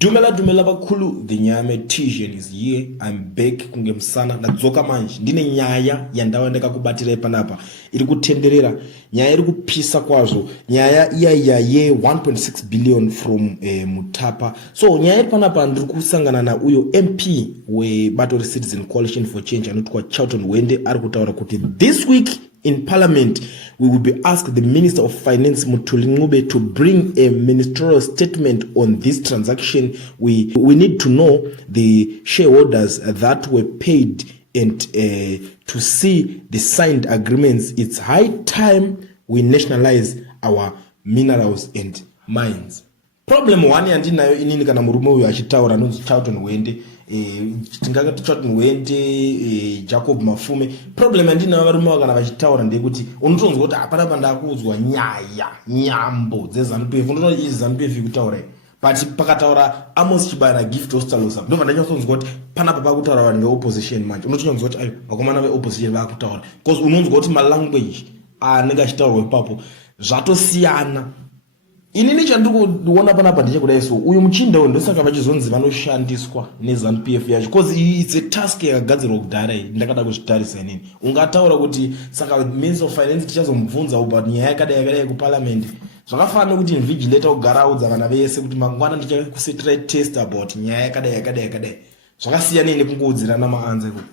Dumela bakulu, the nyame Tijan is here. I'm back kungemsana na dzoka manje. Ndine nyaya yandaenda kubatira panapa. Iri kutenderera, nyaya iri kupisa kwazvo. Nyaya iya 1.6 billion from Mutapa. So nyaya iri panapa ndiri kusangana na uyo MP we Battle Citizen Coalition for Change anotwa Charlton Wende ari kutaura kuti this week in Parliament, we will be asked the Minister of Finance Mutuli Ncube to bring a ministerial statement on this transaction. We need to know the shareholders that were paid and to see the signed agreements. It's high time we nationalize our minerals and mines. Problem one yandinayo inini kana murume uyu achitaura nonzi Charlton Wende tingakati Charlton Wende Jacob Mafume. Problem yandinayo varume kana vachitaura ndekuti unotonzwa kuti hapana pandakuudzwa nyambo dzeZANU-PF. Unotoona izi ZANU-PF kutaura but pakataura Amos Chibara Gift Hostalosa ndo vandanyatsokunzwa kuti panapa pakutaura vanhu veopposition manje. Unotonzwa kuti ayo vakomana veopposition vakutaura because unonzwa kuti malanguage anenge achitaurwa ipapo zvatosiyana. Inini chandikuona panapa ndechekudai so uyu muchinda ndosaka vachizonzi vanoshandiswa neZANU-PF yacho because it's a task yakagadzirwa kudhara iyi. Ndakada kuzvitarisa inini ungataura kuti saka Minister of Finance tichazomubvunza about nyaya yakadai kuparliament. Zvakafanira kuti invigilator kugara audza vana vese kuti mangwana ndichakusetira test about nyaya yakadai. Zvakasiyana nekungodzirana maanza kuti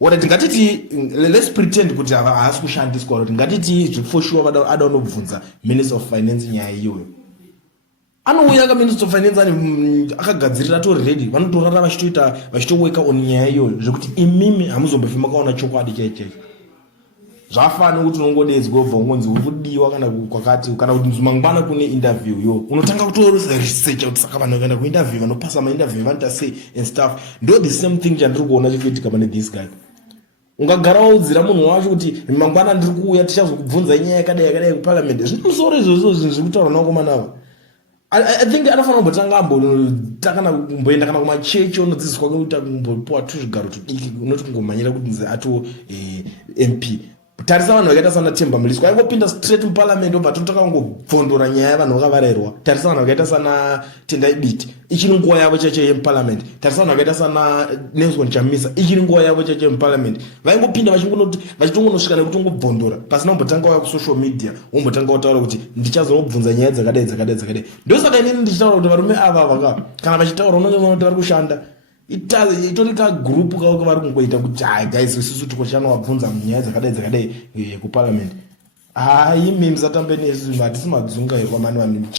wona tingatiti let's pretend kuti haasi kushandiswa kuti ngatiti for sure ada unobvunza Minister of Finance nyaya iyoyo. Anouya ka Minister of Finance akagadzirira to ready vanotorara vachitoweka on nyaya iyoyo zvekuti imimi hamuzombofima kaona chokwadi chaicho. Zvafanira kuti unongodedzwa ubva ungonzi uri kudiwa kana kwakati kana kuti mangwana kune interview yo unotanga kutorusa research kuti saka vanhu vakaenda kuinterview vanopasa mainterview vanoita sei and stuff. Ndo the same thing chandiri kuona chikuitika pane this guy. Ungagara waudzira munhu wacho kuti mangwana ndiri kuuya tichazokubvunza nyaya yakadai kuparliament. Zvimusoro izvozvo zvinhu zviri kutaura nakomana ava. I think anofanira kumbotanga ambotakana kumboenda kana kumachechi unodzidziswa kuita kumbopiwa tuzvigaro tudiki unoti kungomhanyira kuti ato MP. Tarisa vanhu vakaita sana Temba Mliswa aingopinda straight muparliament obva totaka kungobvondora nyaya yavanhu vakavareerwa. Tarisa vanhu vakaita sana Tendai Biti ichiri nguva yavo chacho yemuparliament. Tarisa vanhu vakaita sana Nelson Chamisa ichiri nguva yavo chacho yemuparliament. Vaingopinda vachitongonosvika nekutongobvondora pasina kumbotanga waya kusocial media wombotanga kutaura kuti ndichazobvunza nyaya dzakadai. Ndosaka inini ndichitaura kuti varume ava kana vachitaura unonge kuti vari kushanda. Itorika group kako vari kungoita kuti guys isusu tikoshanowabvunza nyaya dzakadai kuparliament. Imi musatambe nesu hatisi madzunga kwamani vanhu.